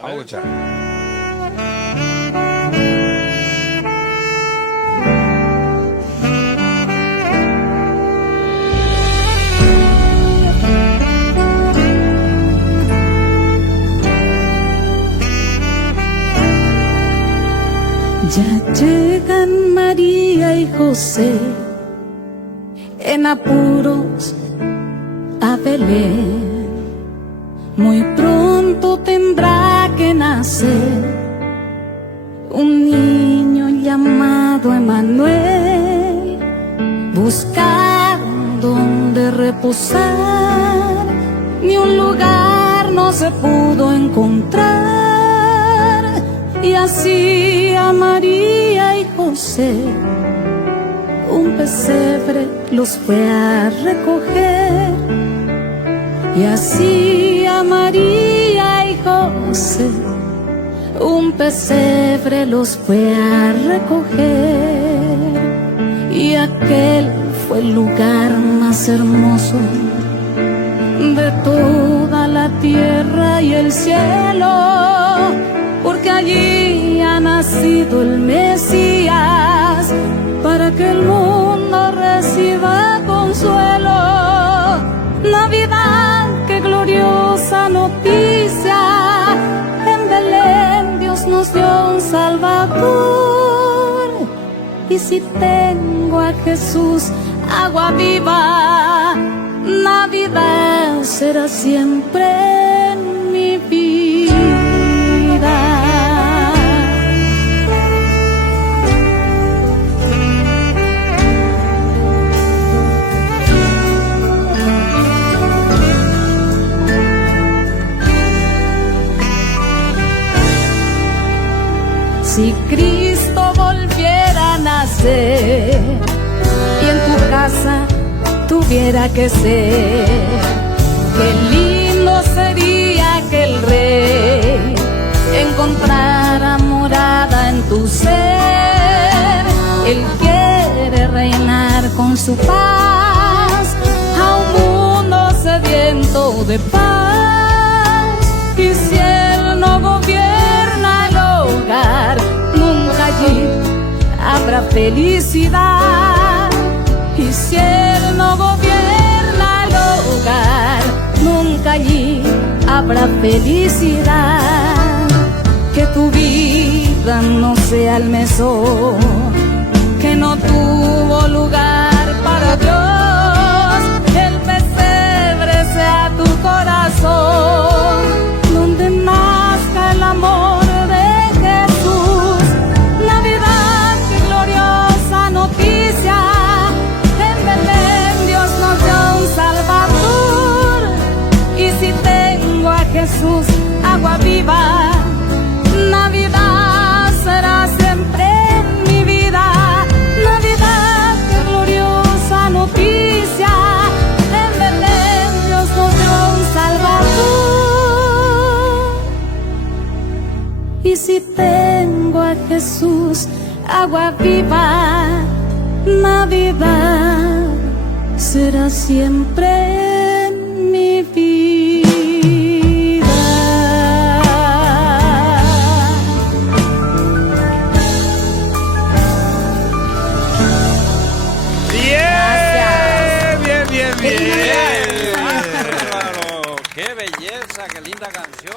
Vamos a escuchar. Ya llegan María y José en apuros a Belén. Muy pronto tendrá que nacer un niño llamado Emmanuel. Buscaron donde reposar, ni un lugar no se pudo encontrar. Y así a María y José un pesebre los fue a recoger. Y así a María y José un pesebre los fue a recoger. Y aquel fue el lugar más hermoso de toda la tierra y el cielo, porque allí ha nacido el Mesías, para que el mundo reciba consuelo. Navidad, qué gloriosa noticia, en Belén Dios nos dio un Salvador. Y si tengo a Jesús, agua viva, Navidad será siempre en mi vida. Si Cristo volviera a nacer y en tu casa tuviera que ser, qué lindo sería que el Rey encontrara morada en tu ser. Él quiere reinar con su paz a un mundo sediento de paz. Y si Él no gobierna el hogar, nunca allí habrá felicidad. Y si Él no gobierna el hogar, nunca allí habrá felicidad. Que tu vida no sea el mesón que no tuvo lugar para Dios. El pesebre sea tu corazón, donde nazca el amor de Jesús. Navidad, qué gloriosa noticia, en Belén Dios nos dio un Salvador. Y si tengo a Jesús, agua viva, Navidad será siempre en mi vida. Navidad, qué gloriosa noticia, en Belén Dios nos dio un Salvador. Y si tengo a Jesús, agua viva, Navidad será siempre en mi vida. Bien, bien, bien, bien. Bárbaro. Qué belleza, qué linda canción.